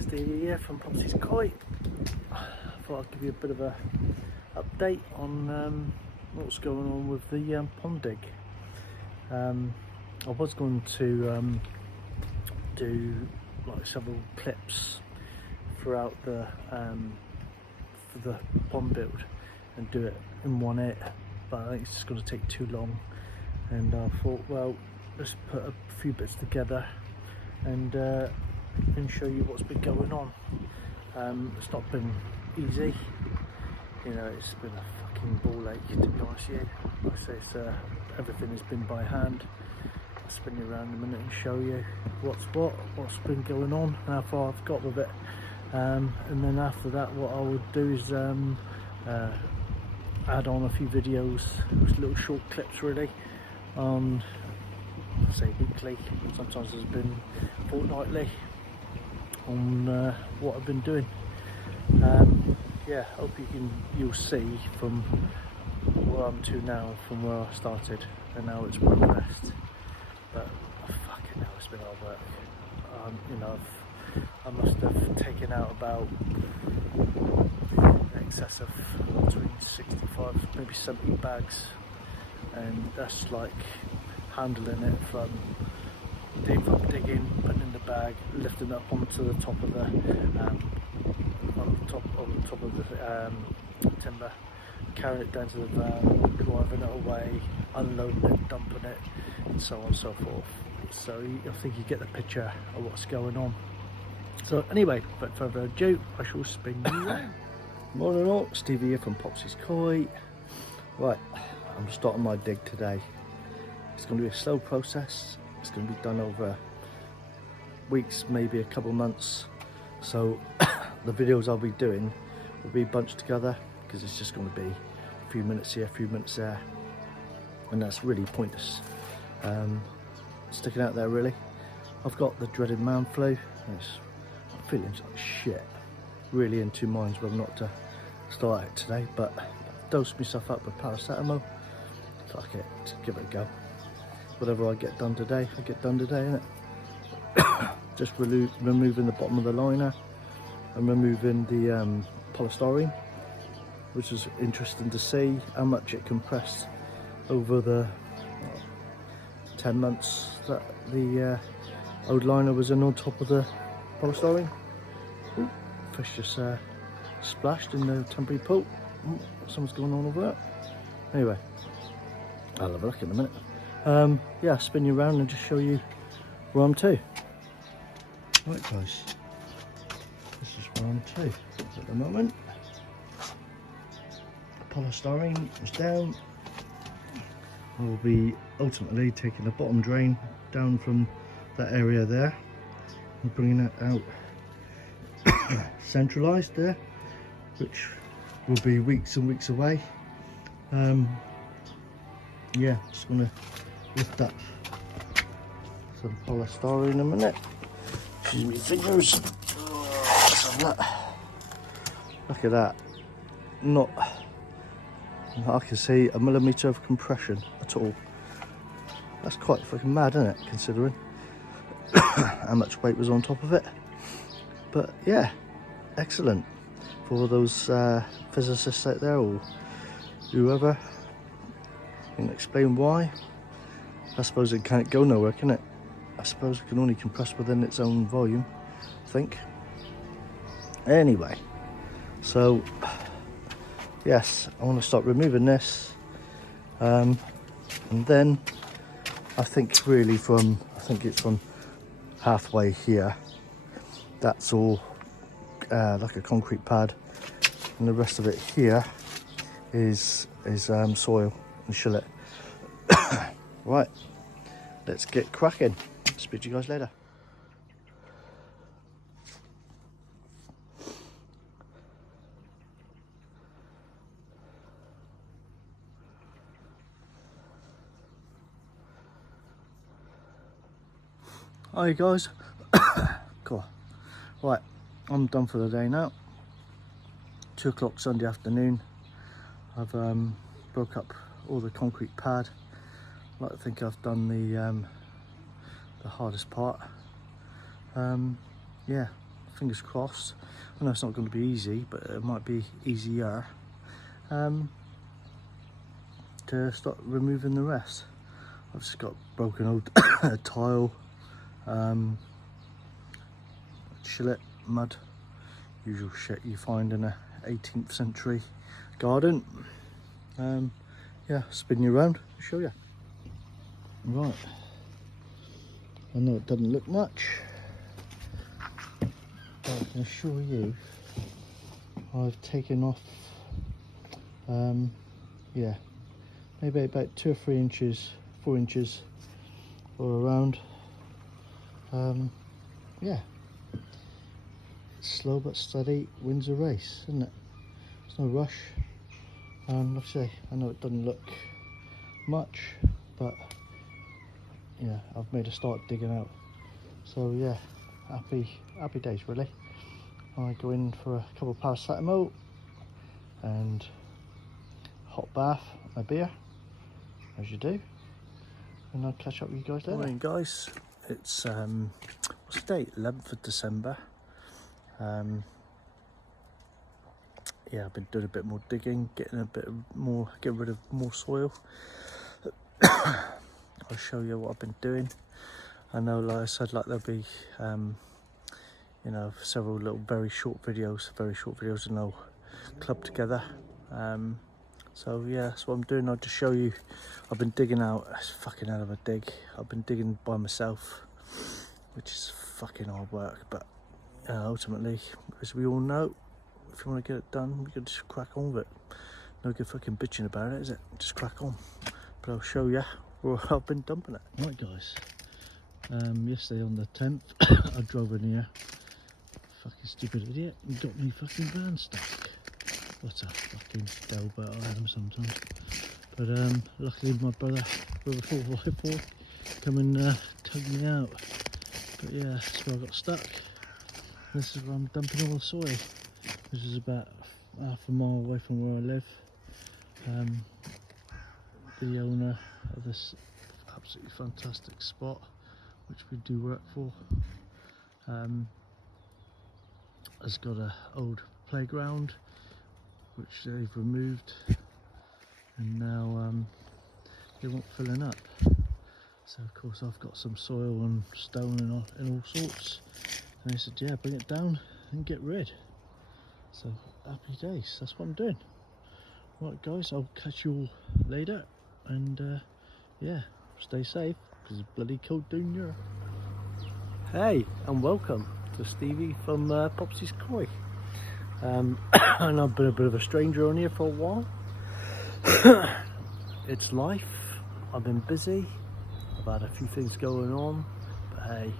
Stevie here from Popsy's Kite. Thought I'd give you a bit of a update on what's going on with the pond dig. I was going to do like several clips throughout the for the pond build and do it in one hit, but I think it's just going to take too long, and I thought, well, let's put a few bits together and show you what's been going on. It's not been easy, you know, it's been a fucking ball ache, to be honest with you. Like I say, it's, everything has been by hand. I'll spin you around in a minute and show you what's been going on, how far I've got with it. And then after that, what I would do is add on a few videos, just little short clips really, on say weekly, sometimes it's been fortnightly, on what I've been doing. Yeah, hope you'll see from where I'm to now, from where I started and how it's progressed. But fucking hell, it's been hard work. You know, I must have taken out about in excess of between 65, maybe 70 bags, and that's like handling it from digging, putting in the bag, lifting it up onto the top of the on top of the timber, carrying it down to the van, driving it away, unloading it, dumping it, and so on and so forth. So I think you get the picture of what's going on. So anyway, without further ado, I shall spin you around. Morning all, Stevie here from Popsy's Kite. Right, I'm starting my dig today. It's going to be a slow process. It's going to be done over weeks, maybe a couple of months. So the videos I'll be doing will be bunched together, because it's just going to be a few minutes here, a few minutes there, and that's really pointless. Sticking out there really. I've got the dreaded man flu. I'm feeling like shit. Really in two minds whether or not to start it today, but dosed myself up with paracetamol. Fuck it, give it a go. Whatever I get done today, I get done today, innit? Just removing the bottom of the liner and removing the polystyrene, which is interesting to see how much it compressed over the 10 months that the old liner was in on top of the polystyrene. Ooh, fish just splashed in the temporary pool. Ooh, something's going on over there. Anyway, I'll have a look in a minute. Yeah, spin you around and just show you where I'm to. Right guys, this is where I'm to at the moment. The polystyrene is down. I will be ultimately taking the bottom drain down from that area there and bringing it out centralised there, which will be weeks and weeks away. Yeah, just going to lift up some polystyrene in a minute. Excuse me, fingers. Let's have that. Look at that. Not, I can see a millimetre of compression at all. That's quite fucking mad, isn't it, considering how much weight was on top of it. But yeah, excellent for those physicists out there, or whoever can explain why. I suppose it can't go nowhere, can it? I suppose it can only compress within its own volume, I think. Anyway, so yes, I want to start removing this, and then I think really I think it's from halfway here, that's all like a concrete pad, and the rest of it here is soil and shillet. Right, let's get cracking. Speak to you guys later. Hi guys. Cool. Right, I'm done for the day now. 2 o'clock Sunday afternoon. I've broke up all the concrete pad. I like to think I've done the hardest part. Yeah, fingers crossed. I know it's not going to be easy, but it might be easier to start removing the rest. I've just got broken old tile, shillet, mud, usual shit you find in a 18th century garden. Yeah, spin you around, show you. Right, I know it doesn't look much, but I can assure you I've taken off, yeah, maybe about 2 or 3 inches, 4 inches all around. Yeah, slow but steady wins a race, isn't it? There's no rush. Like I say, I know it doesn't look much, but yeah, I've made a start digging out. So yeah, happy days really. I go in for a couple of paracetamol and hot bath, a beer, as you do, and I'll catch up with you guys later. Morning guys, it's what's the date? 11th of December. Yeah, I've been doing a bit more digging, getting rid of more soil. I'll show you what I've been doing. I know, like I said, like there'll be you know, several little very short videos and they'll club together. So yeah, that's what I'm doing. I'll just show you. I've been digging out. It's fucking hell of a dig. I've been digging by myself, which is fucking hard work, but ultimately, as we all know, if you want to get it done, you can just crack on with it. No good fucking bitching about it, is it? Just crack on. But I'll show you where I've been dumping it. Right guys, yesterday on the 10th, I drove in here. Fucking stupid idiot, and got me fucking van stuck. What a fucking delbert I am sometimes. But luckily my brother with a 4x4 come and tug me out. But yeah, that's where I got stuck. This is where I'm dumping all the soil. This is about half a mile away from where I live. The owner of this absolutely fantastic spot, which we do work for, has got an old playground which they've removed, and now they want filling up. So of course I've got some soil and stone and all sorts, and they said yeah, bring it down and get rid. So happy days, that's what I'm doing. Right guys, I'll catch you all later, and yeah, stay safe because it's bloody cold down here. Hey, and welcome to Stevie from Popsy's Koi. And I've been a bit of a stranger on here for a while. It's life, I've been busy, I've had a few things going on, but hey,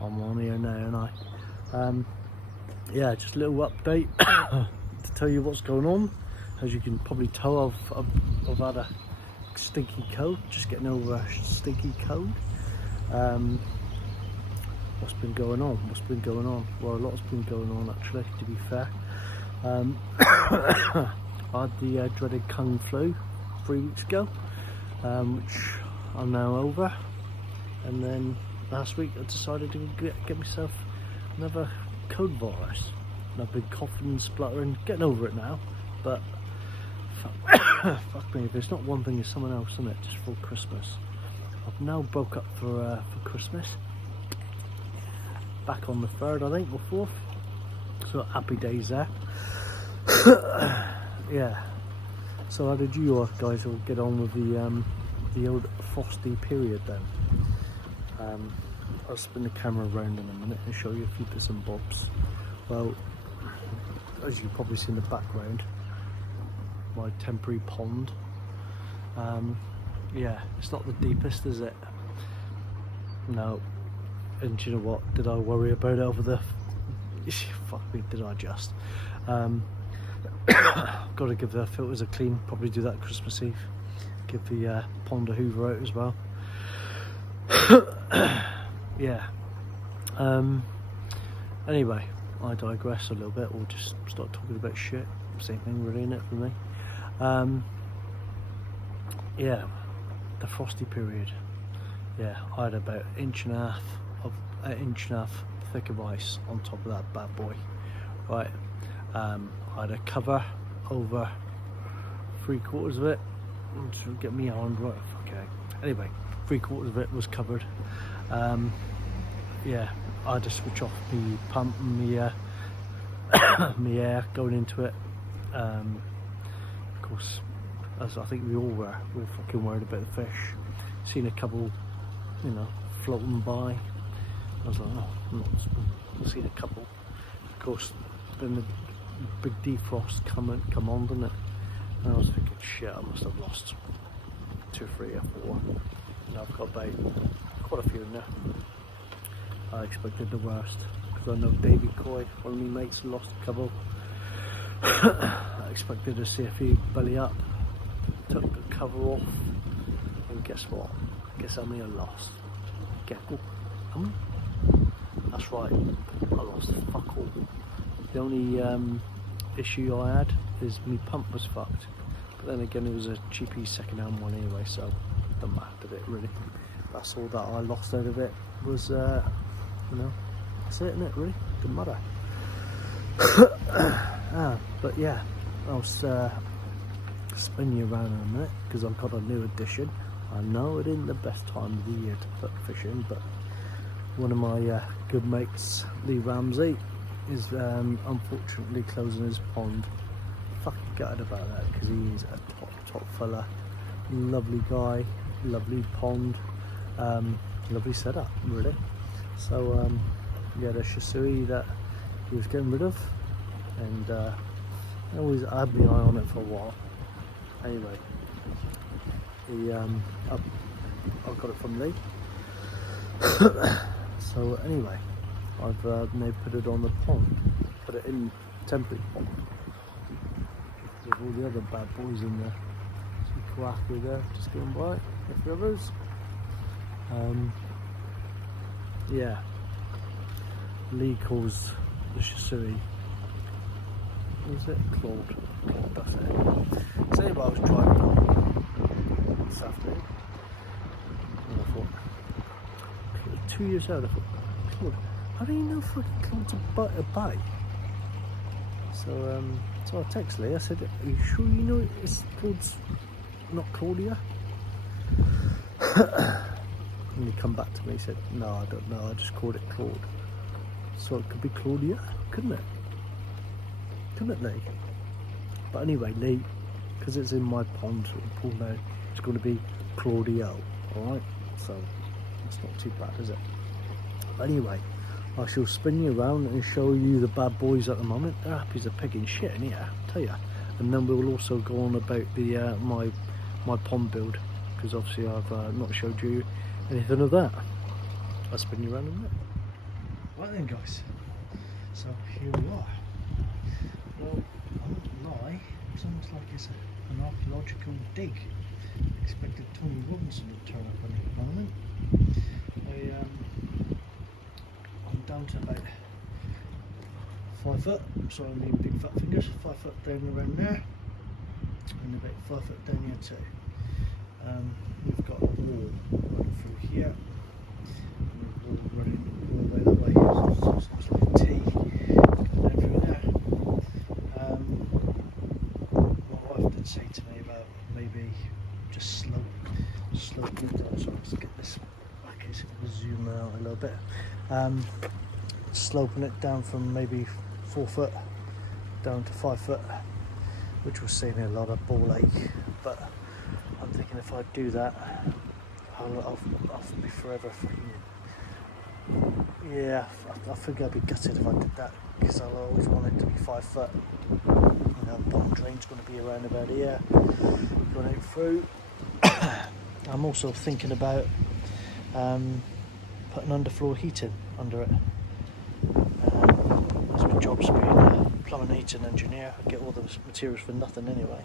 I'm on here now, and yeah, just a little update to tell you what's going on. As you can probably tell, I've had a stinky cold, just getting over a stinky cold. What's been going on? Well, a lot's been going on actually, to be fair. I had the dreaded Kung flu 3 weeks ago, which I'm now over, and then last week I decided to get myself another cold virus, and I've been coughing and spluttering, getting over it now, but fuck me, if it's not one thing it's someone else, isn't it? Just for Christmas. I've now broke up for Christmas, back on the 3rd I think, or 4th, so happy days there. Yeah, so how did you guys all get on with the old frosty period then? I'll spin the camera around in a minute and show you a few bits and bobs. Well, as you can probably see in the background, my temporary pond. Yeah, it's not the deepest, is it? No. And do you know what? Did I worry about it over the... Fuck me, did I just? Got to give the filters a clean, probably do that Christmas Eve. Give the pond a hoover out as well. Yeah. Anyway, I digress a little bit, or just start talking about shit. Same thing really, innit, for me. Yeah, the frosty period. Yeah, I had about an inch and a half thick of ice on top of that bad boy, right? I had a cover over 3/4 of it to get me on, right? Okay. Anyway, 3/4 of it was covered. Yeah, I had to switch off the pump and the air going into it. Of course, as I think we all were fucking worried about the fish. Seen a couple, you know, floating by. I was like, oh, I've seen a couple. Of course, then the big defrost come on, didn't it? And I was thinking, shit, I must have lost 2, 3 or 4. And I've got about quite a few in there. I expected the worst because I know Davey Coy, one of my mates, lost a couple. I expected to see a few belly up, took the cover off, and guess what? Guess how many I lost? Gecko. How many? That's right, I lost fuck all. The only issue I had is my pump was fucked. But then again, it was a cheapy second-hand one anyway, so it doesn't matter to it really. That's all that I lost out of it was, you know, that's it, innit, really? Doesn't matter. But yeah, I'll spin you around in a minute because I've got a new addition. I know it isn't the best time of the year to put fishing, but one of my good mates, Lee Ramsey, is unfortunately closing his pond. Fucking gutted about that because he is a top fella, lovely guy, lovely pond, lovely setup really. So yeah, the Shisui that he was getting rid of, and I always had my eye on it for a while. Anyway, I got it from Lee. So anyway, I've now put it on the pond, put it in temporary pond with all the other bad boys in there. Some Kawaki there just going by, a few others. Yeah, Lee calls the Shisui, what is it? Claude, that's it. So anyway, I was driving up this afternoon and I thought, 2 years out, I thought, Claude, how do you know fucking Claude's a bite? So so I texted Lee, I said, are you sure you know it's Claude's, not Claudia? And he come back to me, he said, no, I don't know, I just called it Claude. So it could be Claudia, couldn't it? Couldn't it, Lee? But anyway, Lee, because it's in my pond pool now, it's going to be Claudio, alright? So it's not too bad, is it? But anyway, I shall spin you around and show you the bad boys at the moment. They're happy as a pig in shit in here, I tell you. And then we'll also go on about the my pond build, because obviously I've not showed you anything of that. I'll spin you around in a minute. Right then guys, so here we are. Well, I won't lie, it's almost like it's an archaeological dig. I expected Tony Robinson to turn up any moment. I'm down to about 5 foot, so I need big fat fingers, 5 foot down around there, and about 5 foot down here too. We've got a wall running through here, and a wall running all the way that way, so it's like a T down through there. My wife did say to me about maybe just sloping it down, so let's get this back here so we can zoom out a little bit. Sloping it down from maybe 4 foot down to 5 foot, which will save me a lot of ball ache, but I'm thinking if I do that, I'll be forever fucking, yeah, I think I'd be gutted if I did that, because I'll always want it to be 5 foot. You know, bottom drain's going to be around about here, going out through. I'm also thinking about putting underfloor heating under it. That's my job's being a plumbing heating engineer. I get all the materials for nothing anyway.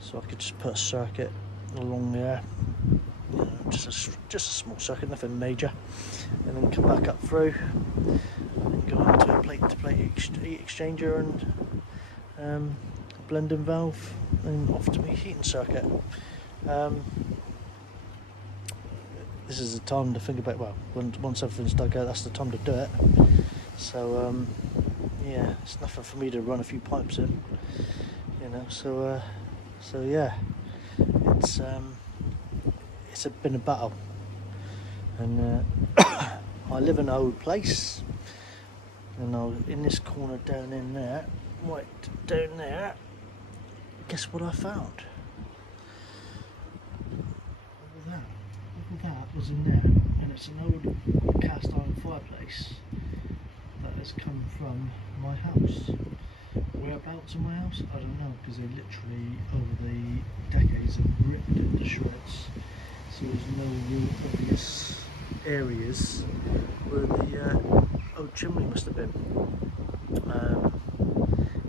So I could just put a circuit along there, you know, just a small circuit, nothing major, and then come back up through, and go into a plate-to-plate heat exchanger and blending valve, and off to my heating circuit. this is the time to think about, well, once everything's dug out, that's the time to do it. So yeah, it's nothing for me to run a few pipes in, you know. So yeah, it's been a battle, and I live in an old place, and I was in this corner down in there, right down there. Guess what I found? Look at that was in there, and it's an old cast iron fireplace that has come from my house. Whereabouts in my house? I don't know, because they literally over the decades have ripped it to shreds, so there's no real obvious areas where the old chimney must have been.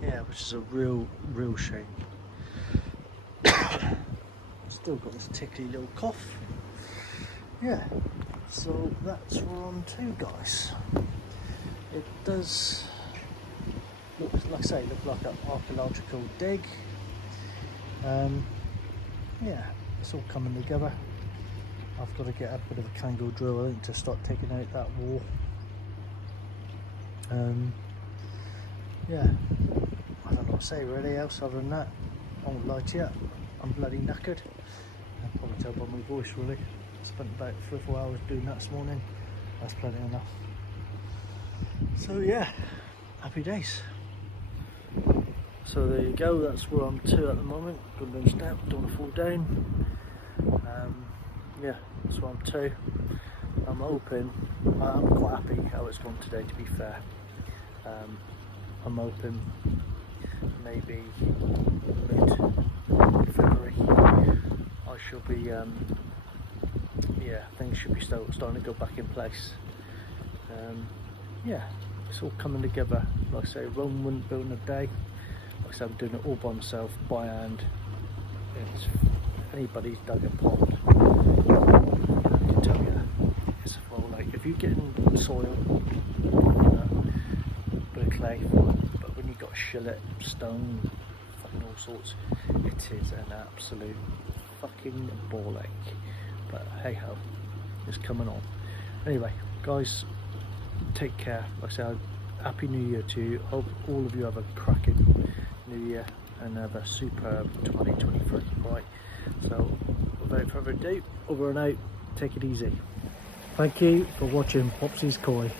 Yeah, which is a real shame. Still got this tickly little cough. Yeah, so that's where I'm to, guys. It does look, like I say, look like an archaeological dig. Yeah, it's all coming together. I've got to get a bit of a Kango drill, I think, to start taking out that wall. Yeah, I don't know what to say really else other than that. I won't lie to you, I'm bloody knackered. I'll probably tell by my voice really. I spent about 3 or 4 hours doing that this morning. That's plenty enough. So yeah, happy days. So there you go, that's where I'm to at the moment. Gone down step, don't want to fall down. Yeah, that's where I'm to. I'm hoping, I'm quite happy how it's gone today, to be fair. I'm hoping maybe mid-February I should be, yeah, things should be starting to go back in place. Yeah, it's all coming together. Like I say, Rome wouldn't build in a day. Like I said, I'm doing it all by myself, by hand. It's, anybody's dug a pond, I can tell you, it's well, like if you get in soil, bit of clay, but when you've got shillet, stone, fucking all sorts, it is an absolute fucking ball ache. But hey ho, it's coming on. Anyway, guys, take care. Like I said, happy New Year to you. Hope all of you have a cracking New Year and have a superb 2023. Right. So, without further ado, over and out. Take it easy. Thank you for watching Popsy's Koi.